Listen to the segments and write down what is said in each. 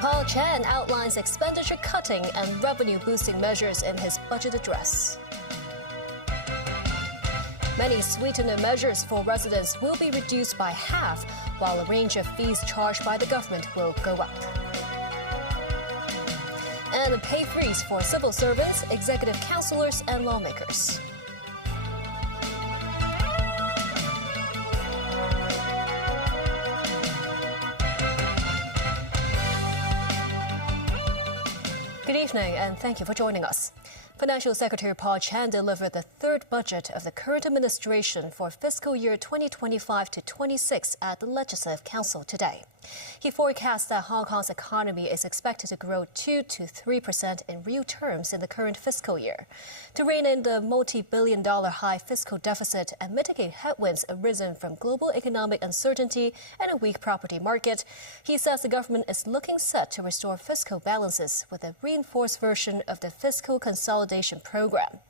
Paul Chan outlines expenditure cutting and revenue-boosting measures in his budget address. Many sweetener measures for residents will be reduced by half, while a range of fees charged by the government will go up. And a pay freeze for civil servants, executive councillors, and lawmakers. Good evening and thank you for joining us. Financial Secretary Paul Chan delivered the third budget of the current administration for fiscal year 2025 to 26 at the Legislative Council today. He forecast that Hong Kong's economy is expected to grow 2 to 3% in real terms in the current fiscal year. To rein in the multi-billion-dollar high fiscal deficit and mitigate headwinds arisen from global economic uncertainty and a weak property market, he says the government is looking set to restore fiscal balances with a reinforced version of the fiscal consolidation program.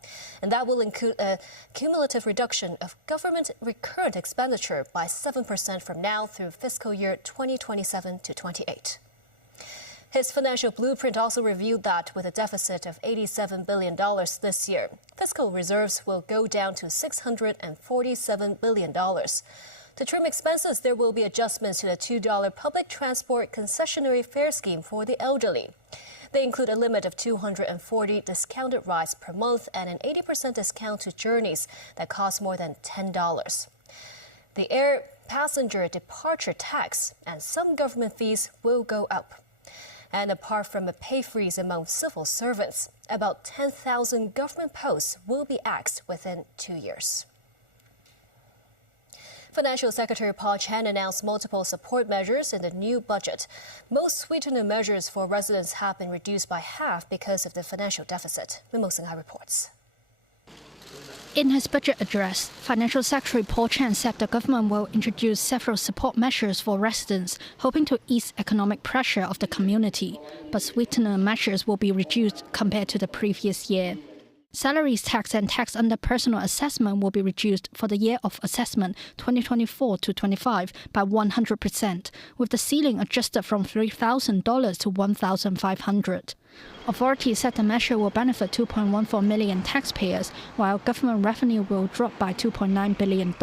And that will include a cumulative reduction of government recurrent expenditure by 7% from now through fiscal year 2027 to 28. His financial blueprint also revealed that with a deficit of $87 billion this year, fiscal reserves will go down to $647 billion. To trim expenses, there will be adjustments to the $2 public transport concessionary fare scheme for the elderly. They include a limit of 240 discounted rides per month and an 80% discount to journeys that cost more than $10. The air passenger departure tax and some government fees will go up. And apart from a pay freeze among civil servants, about 10,000 government posts will be axed within 2 years. Financial Secretary Paul Chan announced multiple support measures in the new budget. Most sweetener measures for residents have been reduced by half because of the financial deficit. Mumonsing Singhai reports. In his budget address, Financial Secretary Paul Chan said the government will introduce several support measures for residents, hoping to ease economic pressure of the community. But sweetener measures will be reduced compared to the previous year. Salaries tax and tax under personal assessment will be reduced for the year of assessment 2024 to 25 by 100%, with the ceiling adjusted from $3,000 to $1,500. Authorities said the measure will benefit 2.14 million taxpayers, while government revenue will drop by $2.9 billion.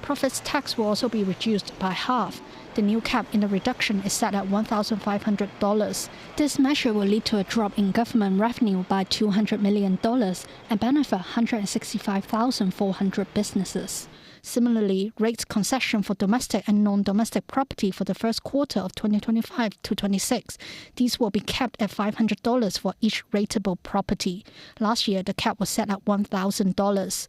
Profits tax will also be reduced by half. The new cap in the reduction is set at $1,500. This measure will lead to a drop in government revenue by $200 million and benefit 165,400 businesses. Similarly, rates concession for domestic and non-domestic property for the first quarter of 2025 to 26. These will be capped at $500 for each rateable property. Last year, the cap was set at $1,000.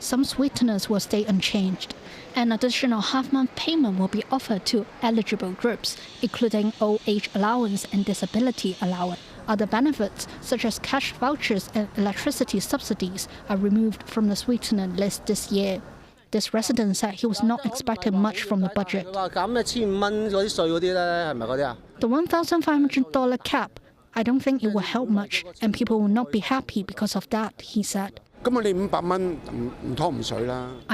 Some sweeteners will stay unchanged. An additional half-month payment will be offered to eligible groups, including old age allowance and disability allowance. Other benefits, such as cash vouchers and electricity subsidies, are removed from the sweetener list this year. This resident said he was not expecting much from the budget. The $1,500 cap, I don't think it will help much, and people will not be happy because of that, he said. I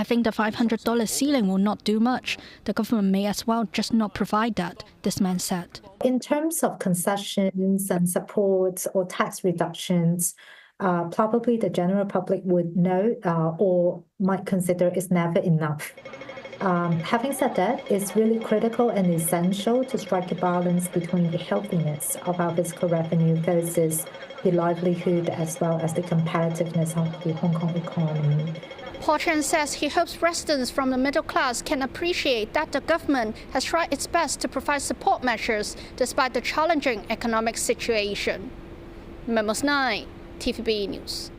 think the $500 ceiling will not do much. The government may as well just not provide that, this man said. In terms of concessions and supports or tax reductions, probably the general public would know or might consider it's never enough. Having said that, it's really critical and essential to strike a balance between the healthiness of our fiscal revenue versus the livelihood as well as the competitiveness of the Hong Kong economy. Paul Chan says he hopes residents from the middle class can appreciate that the government has tried its best to provide support measures despite the challenging economic situation. Mumonsing Singhai, TVB News.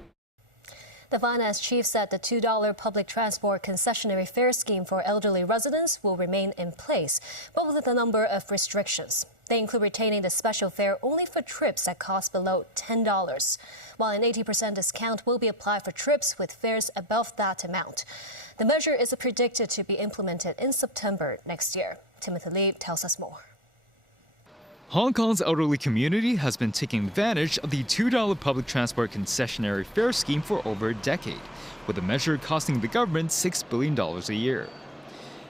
The finance chief said the $2 public transport concessionary fare scheme for elderly residents will remain in place, but with a number of restrictions. They include retaining the special fare only for trips that cost below $10, while an 80% discount will be applied for trips with fares above that amount. The measure is predicted to be implemented in September next year. Timothy Lee tells us more. Hong Kong's elderly community has been taking advantage of the $2 public transport concessionary fare scheme for over a decade, with the measure costing the government $6 billion a year.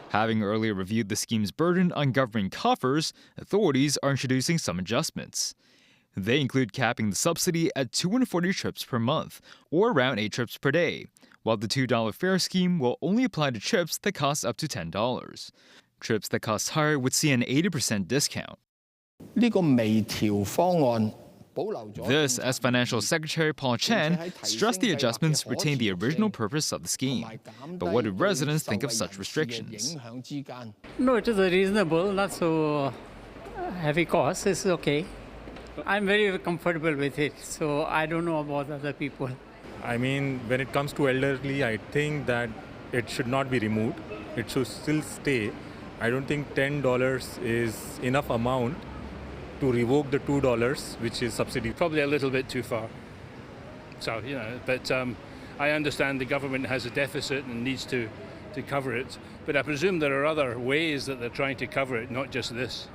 Having earlier reviewed the scheme's burden on government coffers, authorities are introducing some adjustments. They include capping the subsidy at 240 trips per month, or around 8 trips per day, while the $2 fare scheme will only apply to trips that cost up to $10. Trips that cost higher would see an 80% discount. This, as Financial Secretary Paul Chan stressed the adjustments retain the original purpose of the scheme. But what do residents think of such restrictions? No, it is reasonable, not so heavy cost. It's okay. I'm very comfortable with it, so I don't know about other people. I mean, when it comes to elderly, I think that it should not be removed. It should still stay. I don't think $10 is enough amount to revoke the $2, which is subsidy. Probably a little bit too far. So, but I understand the government has a deficit and needs to cover it. But I presume there are other ways that they're trying to cover it, not just this.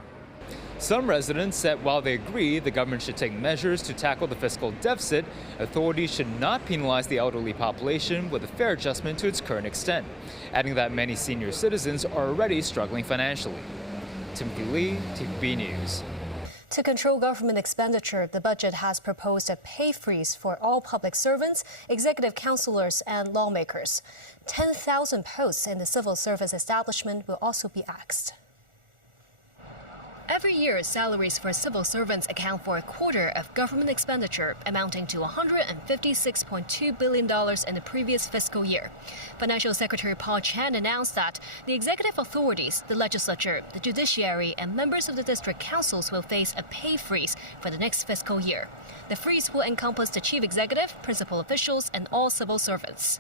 Some residents said while they agree the government should take measures to tackle the fiscal deficit, authorities should not penalize the elderly population with a fare adjustment to its current extent, adding that many senior citizens are already struggling financially. Timothy Lee, TVB News. To control government expenditure, the budget has proposed a pay freeze for all public servants, executive councillors and lawmakers. 10,000 posts in the civil service establishment will also be axed. Every year, salaries for civil servants account for a quarter of government expenditure, amounting to $156.2 billion in the previous fiscal year. Financial Secretary Paul Chan announced that the executive authorities, the legislature, the judiciary, and members of the district councils will face a pay freeze for the next fiscal year. The freeze will encompass the chief executive, principal officials, and all civil servants.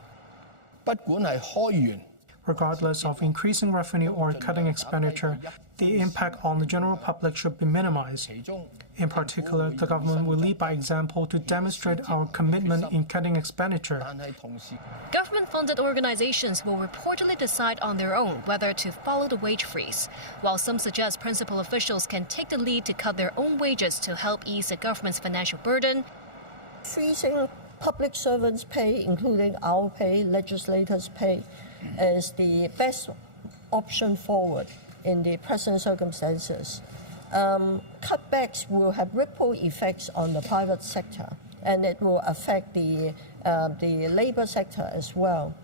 Regardless of increasing revenue or cutting expenditure, the impact on the general public should be minimized. In particular, the government will lead by example to demonstrate our commitment in cutting expenditure. Government-funded organizations will reportedly decide on their own whether to follow the wage freeze, while some suggest principal officials can take the lead to cut their own wages to help ease the government's financial burden. Freezing public servants' pay, including our pay, legislators' pay, is the best option forward in the present circumstances. Cutbacks will have ripple effects on the private sector, and it will affect the labor sector as well.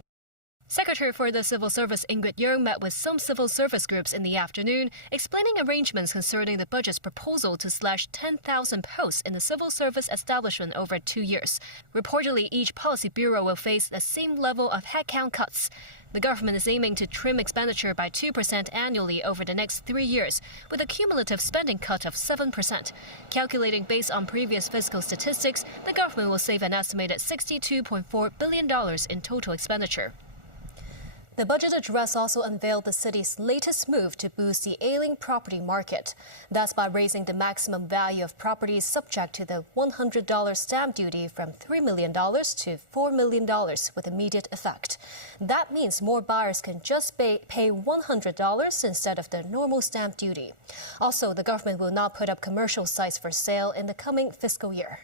Secretary for the Civil Service Ingrid Yeung met with some civil service groups in the afternoon, explaining arrangements concerning the budget's proposal to slash 10,000 posts in the civil service establishment over 2 years. Reportedly, each policy bureau will face the same level of headcount cuts. The government is aiming to trim expenditure by 2% annually over the next 3 years, with a cumulative spending cut of 7%. Calculating based on previous fiscal statistics, the government will save an estimated $62.4 billion in total expenditure. The budget address also unveiled the city's latest move to boost the ailing property market. That's by raising the maximum value of properties subject to the $100 stamp duty from $3 million to $4 million with immediate effect. That means more buyers can just pay $100 instead of the normal stamp duty. Also, the government will not put up commercial sites for sale in the coming fiscal year.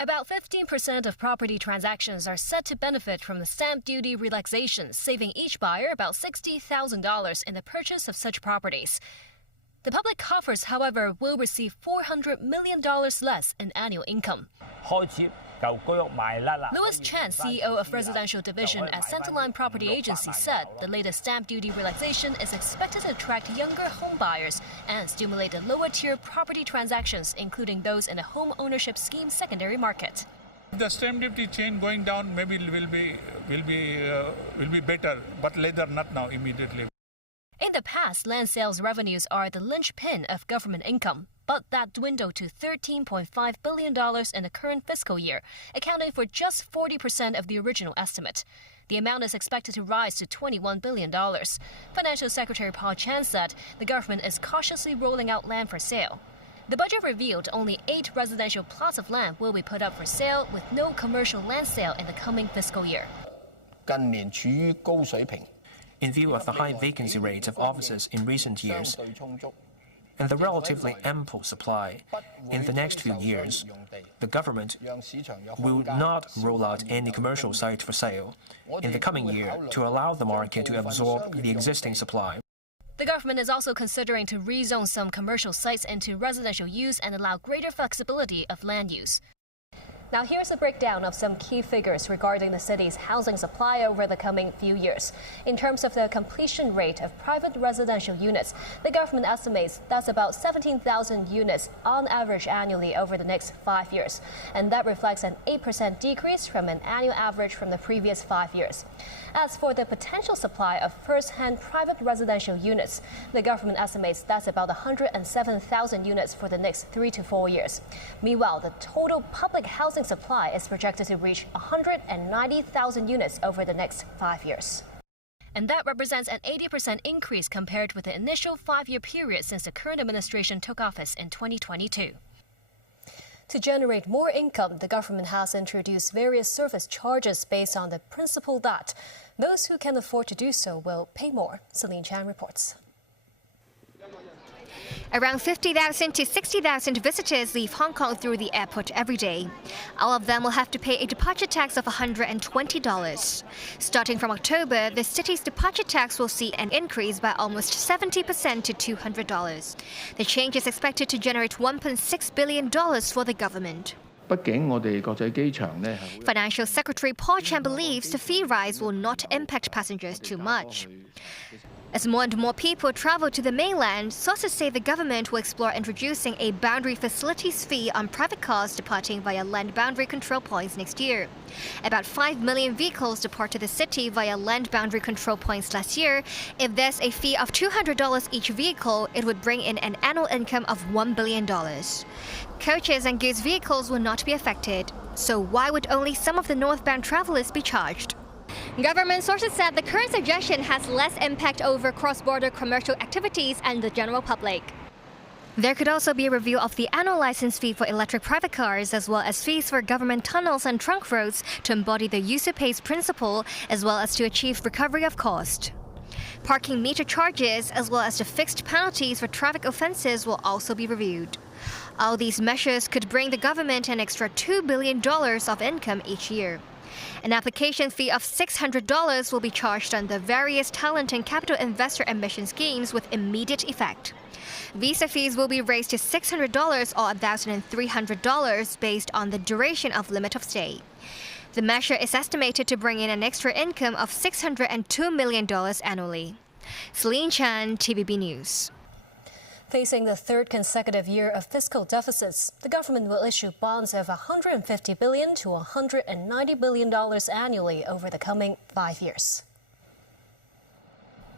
About 15% of property transactions are set to benefit from the stamp duty relaxation, saving each buyer about $60,000 in the purchase of such properties. The public coffers, however, will receive $400 million less in annual income. Louis Chan, CEO of Residential Division at Centerline Property Agency, said the latest stamp duty relaxation is expected to attract younger home buyers and stimulate the lower-tier property transactions, including those in the home ownership scheme secondary market. The stamp duty chain going down maybe will be better, but later, not now, immediately. In the past, land sales revenues are the linchpin of government income, but that dwindled to $13.5 billion in the current fiscal year, accounting for just 40% of the original estimate. The amount is expected to rise to $21 billion. Financial Secretary Paul Chan said the government is cautiously rolling out land for sale. The budget revealed only 8 residential plots of land will be put up for sale, with no commercial land sale in the coming fiscal year. In view of the high vacancy rates of offices in recent years, and the relatively ample supply, in the next few years, the government will not roll out any commercial site for sale in the coming year to allow the market to absorb the existing supply. The government is also considering to rezone some commercial sites into residential use and allow greater flexibility of land use. Now here's a breakdown of some key figures regarding the city's housing supply over the coming few years. In terms of the completion rate of private residential units, the government estimates that's about 17,000 units on average annually over the next 5 years. And that reflects an 8% decrease from an annual average from the previous 5 years. As for the potential supply of first-hand private residential units, the government estimates that's about 107,000 units for the next 3 to 4 years. Meanwhile, the total public housing supply is projected to reach 190,000 units over the next 5 years. And that represents an 80% increase compared with the initial 5-year period since the current administration took office in 2022. To generate more income, the government has introduced various service charges based on the principle that those who can afford to do so will pay more. Celine Chan reports. Around 50,000 to 60,000 visitors leave Hong Kong through the airport every day. All of them will have to pay a departure tax of $120. Starting from October, the city's departure tax will see an increase by almost 70% to $200. The change is expected to generate $1.6 billion for the government. Financial Secretary Paul Chan believes the fee rise will not impact passengers too much. As more and more people travel to the mainland, sources say the government will explore introducing a boundary facilities fee on private cars departing via land boundary control points next year. About 5 million vehicles departed the city via land boundary control points last year. If there's a fee of $200 each vehicle, it would bring in an annual income of $1 billion. Coaches and goods vehicles will not be affected. So why would only some of the northbound travelers be charged? Government sources said the current suggestion has less impact over cross-border commercial activities and the general public. There could also be a review of the annual license fee for electric private cars, as well as fees for government tunnels and trunk roads to embody the user pays principle, as well as to achieve recovery of cost. Parking meter charges, as well as the fixed penalties for traffic offences, will also be reviewed. All these measures could bring the government an extra $2 billion of income each year. An application fee of $600 will be charged under various talent and capital investor admission schemes with immediate effect. Visa fees will be raised to $600 or $1,300 based on the duration of limit of stay. The measure is estimated to bring in an extra income of $602 million annually. Celine Chan, TVB News. Facing the third consecutive year of fiscal deficits, the government will issue bonds of $150 billion to $190 billion annually over the coming 5 years.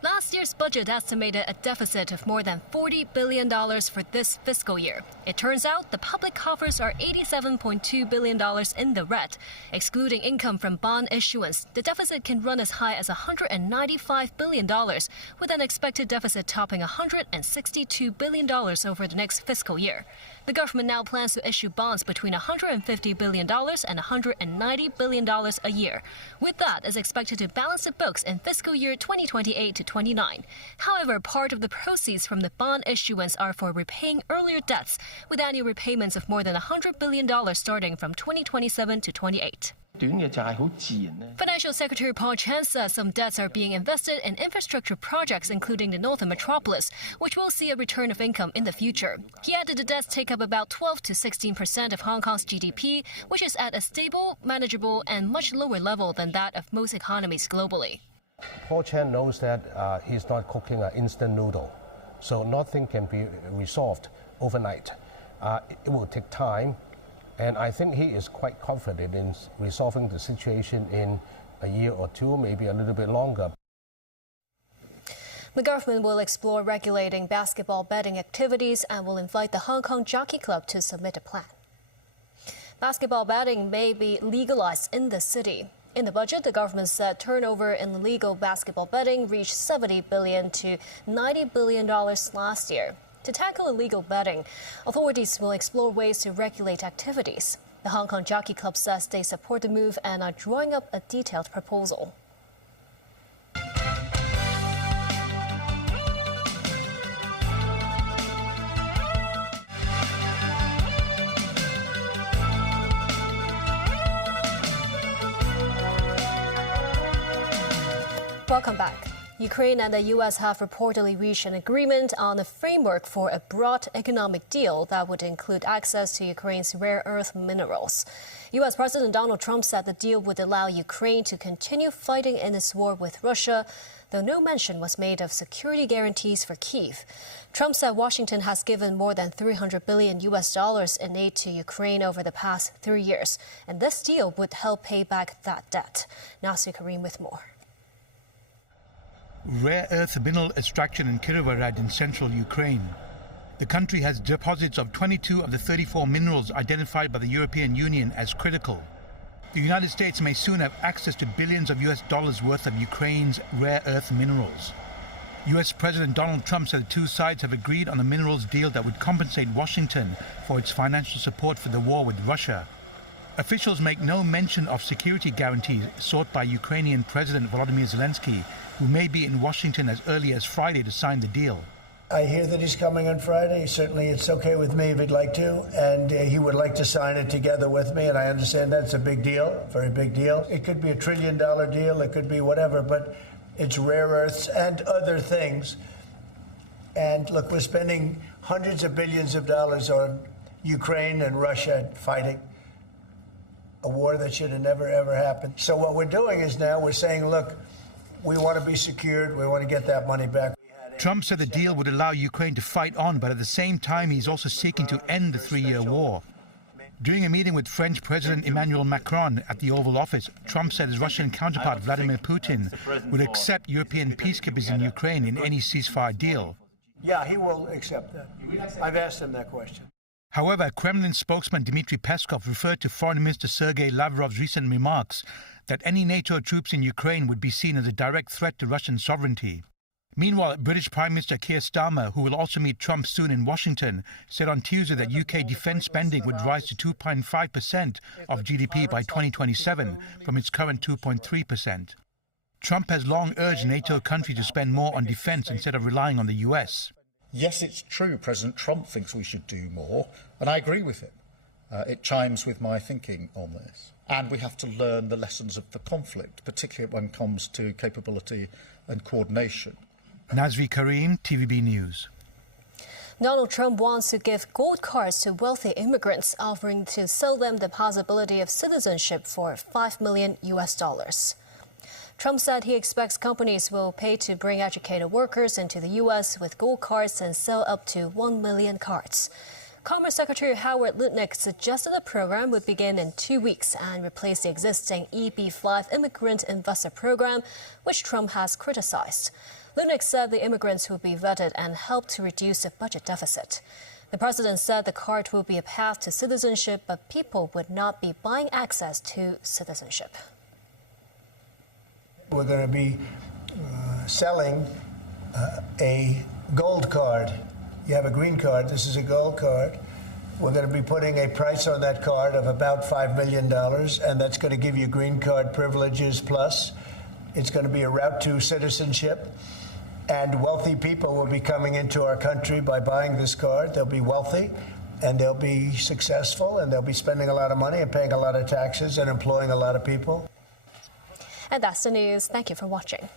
Last year's budget estimated a deficit of more than $40 billion for this fiscal year. It turns out the public coffers are $87.2 billion in the red. Excluding income from bond issuance, the deficit can run as high as $195 billion, with an expected deficit topping $162 billion over the next fiscal year. The government now plans to issue bonds between $150 billion and $190 billion a year. With that, is expected to balance the books in fiscal year 2028 to 29. However, part of the proceeds from the bond issuance are for repaying earlier debts, with annual repayments of more than $100 billion starting from 2027 to 28. Financial Secretary Paul Chan says some debts are being invested in infrastructure projects, including the Northern Metropolis, which will see a return of income in the future. He added the debts take up about 12 to 16% of Hong Kong's GDP, which is at a stable, manageable, and much lower level than that of most economies globally. Paul Chan knows that he's not cooking an instant noodle, so nothing can be resolved overnight. It will take time. And I think he is quite confident in resolving the situation in a year or two, maybe a little bit longer. The government will explore regulating basketball betting activities and will invite the Hong Kong Jockey Club to submit a plan. Basketball betting may be legalized in the city. In the budget, the government said turnover in illegal basketball betting reached $70 billion to $90 billion last year. To tackle illegal betting, authorities will explore ways to regulate activities. The Hong Kong Jockey Club says they support the move and are drawing up a detailed proposal. Welcome back. Ukraine and the U.S. have reportedly reached an agreement on a framework for a broad economic deal that would include access to Ukraine's rare earth minerals. U.S. President Donald Trump said the deal would allow Ukraine to continue fighting in its war with Russia, though no mention was made of security guarantees for Kyiv. Trump said Washington has given more than $300 billion in aid to Ukraine over the past 3 years, and this deal would help pay back that debt. Nasir Karim with more. Rare earth mineral extraction in Kirovohrad in central Ukraine. The country has deposits of 22 of the 34 minerals identified by the European Union as critical. The United States may soon have access to billions of US dollars worth of Ukraine's rare earth minerals. US President Donald Trump said the two sides have agreed on a minerals deal that would compensate Washington for its financial support for the war with Russia. Officials make no mention of security guarantees sought by Ukrainian President Volodymyr Zelensky, who may be in Washington as early as Friday to sign the deal. I hear that he's coming on Friday. Certainly it's okay with me if he'd like to, and he would like to sign it together with me, and I understand that's a big deal, very big deal. It could be $1 trillion deal, it could be whatever, but it's rare earths and other things. And look, we're spending hundreds of billions of dollars on Ukraine and Russia fighting a war that should have never, ever happened. So what we're doing is now we're saying, look, we want to be secured. We want to get that money back. Trump said the deal would allow Ukraine to fight on, but at the same time, he's also seeking to end the 3-year war. During a meeting with French President Emmanuel Macron at the Oval Office, Trump said his Russian counterpart Vladimir Putin would accept European peacekeepers in Ukraine in any ceasefire deal. Yeah, he will accept that. I've asked him that question. However, Kremlin spokesman Dmitry Peskov referred to Foreign Minister Sergei Lavrov's recent remarks that any NATO troops in Ukraine would be seen as a direct threat to Russian sovereignty. Meanwhile, British Prime Minister Keir Starmer, who will also meet Trump soon in Washington, said on Tuesday that UK defence spending would rise to 2.5% of GDP by 2027 from its current 2.3%. Trump has long urged NATO countries to spend more on defence instead of relying on the US. Yes, it's true President Trump thinks we should do more, and I agree with him. It chimes with my thinking on this. And we have to learn the lessons of the conflict, particularly when it comes to capability and coordination. Nazri Karim, TVB News. Donald Trump wants to give gold cards to wealthy immigrants, offering to sell them the possibility of citizenship for $5 million. Trump said he expects companies will pay to bring educated workers into the U.S. with gold cards and sell up to 1 million cards. Commerce Secretary Howard Lutnick suggested the program would begin in 2 weeks and replace the existing EB-5 Immigrant Investor Program, which Trump has criticized. Lutnick said the immigrants will be vetted and help to reduce the budget deficit. The president said the card will be a path to citizenship, but people would not be buying access to citizenship. We're going to be selling a gold card. You have a green card, this is a gold card. We're going to be putting a price on that card of about $5 million, and that's going to give you green card privileges plus. It's going to be a route to citizenship, and wealthy people will be coming into our country by buying this card. They'll be wealthy, and they'll be successful, and they'll be spending a lot of money and paying a lot of taxes and employing a lot of people. And that's the news. Thank you for watching.